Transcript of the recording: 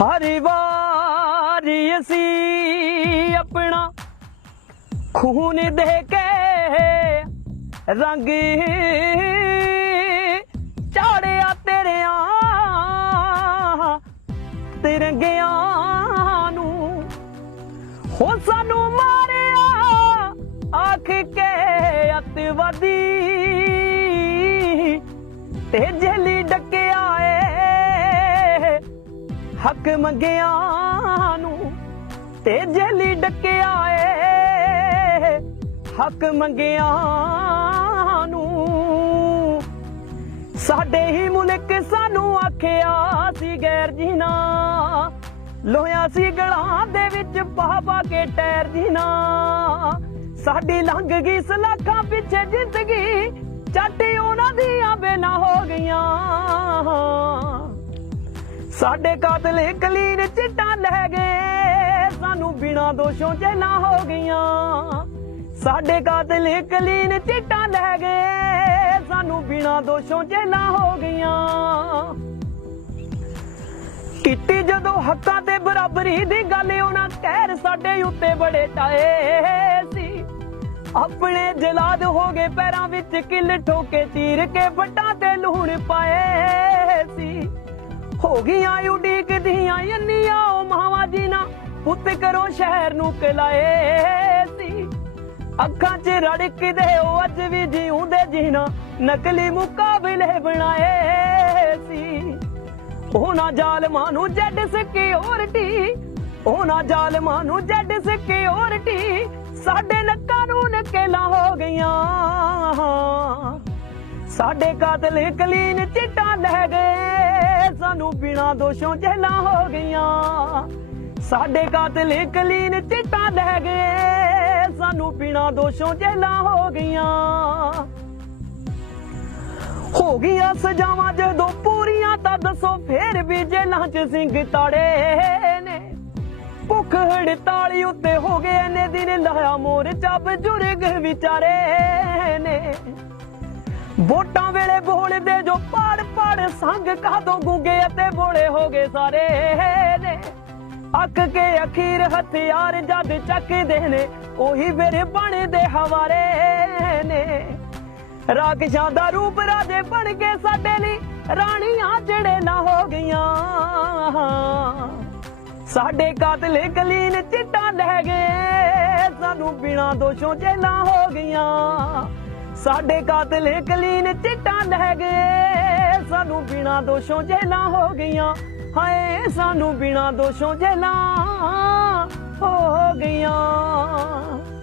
ਹਰ ਵਾਰੀ ਅਸੀਂ ਆਪਣਾ ਖੂਨ ਦੇ ਕੇ ਰੰਗ ਚਾੜਿਆ ਤੇਰਿਆਂ, ਤਿਰੰਗਿਆਂ ਨੂੰ। ਹੋ ਸਾਨੂੰ ਮਾਰਿਆ ਆਖ ਕੇ ਅਤਵਾਦੀ ਹੱਕ ਮੰਗਿਆ ਨੂੰ ਤੇ ਜੇਲੀ ਡੱਕਿਆ ਏ। ਹੱਕ ਮੰਗਿਆ ਨੂੰ ਸਾਡੇ ਹੀ ਮੁਲਕ ਸਾਨੂੰ ਆਖਿਆ ਸੀ ਗੈਰ ਜੀਨਾ। ਲੋਇਆ ਸੀ ਗਲਾਂ ਦੇ ਵਿੱਚ ਪਾ ਕੇ ਟੈਰ ਜੀਨਾ। ਸਾਡੀ ਲੰਘ ਗਈ ਸਲਾਖਾਂ ਪਿੱਛੇ ਜ਼ਿੰਦਗੀ ਚਾਟੀ ਉਹਨਾਂ ਦੀਆਂ ਬੇਨਾ ਹੋ ਗਈਆਂ। ਸਾਡੇ ਕਾਤਲ ਕਲੀਨ ਚਿੱਟਾਂ ਲੈ ਗਏ। ਸਾਨੂੰ ਬਿਨਾ ਦੋਸ਼ੋਂ ਜੇਲਾਂ ਹੋ ਗਈਆਂ। ਸਾਡੇ ਕਾਤਲ ਕਲੀਨ ਚਿੱਟਾਂ ਲੈ ਗਏ। ਸਾਨੂੰ ਬਿਨਾ ਦੋਸ਼ੋਂ ਜੇਲਾਂ ਹੋ ਗਈਆਂ। ਕੀਤੀ ਜਦੋਂ ਹੱਕਾਂ ਤੇ ਬਰਾਬਰੀ ਦੀ ਗੱਲ, ਉਹਨਾਂ ਕਹਿਰ ਸਾਡੇ ਉੱਤੇ ਬੜੇ ਟਾਏ ਸੀ। ਆਪਣੇ ਜਲਾਦ ਹੋ ਗਏ, ਪੈਰਾਂ ਵਿੱਚ ਕਿੱਲ ਠੋਕੇ, ਤੀਰ ਕੇ ਵੱਟਾਂ ਤੇ ਲੂਣ ਪਾਏ। ਹੋ ਗਈਆਂ ਉਡੀਕ ਉਹ ਮਾਵਾਂ ਜੀ ਨਾ ਪੁੱਤ ਕਰੋ ਸ਼ਹਿਰ ਨੂੰ ਕਲਾਏ ਸੀ। ਅੱਖਾਂ 'ਚ ਰੜਕਦੇ ਉਹ ਅੱਜ ਵੀ ਜਿਉਂਦੇ ਜੀਣਾ ਨਕਲੀ ਮੁਕਾਬਲੇ ਬਣਾਏ ਸੀ। ਉਹਨਾਂ ਜ਼ਾਲਮਾਂ ਨੂੰ ਜੱਡ ਸਿਕਿਉਰਿਟੀ, ਉਹਨਾਂ ਜ਼ਾਲਮਾਂ ਨੂੰ ਜੱਡ ਸਿਕਿਉਰਿਟੀ ਸਾਡੇ ਨੱਕਾਂ ਨੂੰ ਨਕੇਲਾ ਹੋ ਗਈਆਂ। ਸਾਡੇ ਕਾਤਲ ਕਲੀਨ ਚਿੱਟਾਂ ਲੈ ਗਏ ਸਾਨੂੰ ਬਿਨਾ ਦੋਸ਼ੋਂ ਜੇਲਾਂ ਹੋ ਗਈਆਂ। ਸਾਡੇ ਕਾਤਲ ਕਲੀਨ ਚਿੱਟਾਂ ਲੈ ਗਏ। ਸਾਨੂੰ ਬਿਨਾ ਦੋਸ਼ੋਂ ਜੇਲਾਂ ਹੋ ਗਈਆਂ। ਹੋ ਗਈਆਂ ਸਜ਼ਾਵਾਂ ਜਦੋਂ ਪੂਰੀਆਂ, ਤਾਂ ਦੱਸੋ ਫੇਰ ਵੀ ਜੇਲਾਂ 'ਚ ਸਿੰਘ ਤਾੜੇ ਨੇ। ਭੁੱਖ ਹੜਤਾਲੀ ਉੱਤੇ ਹੋ ਗਏ ਨੇ ਦਿਨ ਲਾਇਆ ਮੋਰ ਮੋਰਚਾ ਬਜ਼ੁਰਗ ਵਿਚਾਰੇ ਨੇ। ਵੋਟਾਂ ਵੇਲੇ ਬੋਲਦੇ ਜੋ ਪਾੜ ਪਾੜ ਸੰਗ ਕਾਦੋਂ ਗੁੰਗੇ ਅਤੇ ਬੋਲੇ ਹੋ ਸਾਰੇ ਨੇ। ਅੱਕ ਕੇ ਅਖੀਰ ਹਥਿਆਰ ਜਦ ਚੱਕਦੇ ਨੇ, ਉਹੀ ਮੇਰੇ ਬਣਦੇ ਹਵਾਰੇ ਨੇ। ਰਾਖਸ਼ਾਂ ਦਾ ਰੂਪ ਰਾਜੇ ਬਣ ਕੇ ਸਾਡੇ ਲਈ ਰਾਣੀਆਂ ਜਿਹੜੇ ਨਾ ਹੋ ਗਈਆਂ। ਸਾਡੇ ਕਾਤਲੇ ਕਲੀਨ ਚਿੱਟਾਂ ਲੈ ਗਏ, ਸਾਨੂੰ ਬਿਨਾ ਦੋਸ਼ੋਂ ਨਾ ਹੋ ਗਈਆਂ। ਸਾਡੇ ਕਾਤਲ ਕਲੀਨ ਚਿੱਟਾ ਲੈ ਗਏ। ਸਾਨੂੰ ਬਿਨਾ ਦੋਸ਼ੋਂ ਜੇਲਾਂ ਹੋ ਗਈਆਂ। ਹਾਏ, ਸਾਨੂੰ ਬਿਨਾ ਦੋਸ਼ੋਂ ਜੇਲਾਂ ਹੋ ਗਈਆਂ।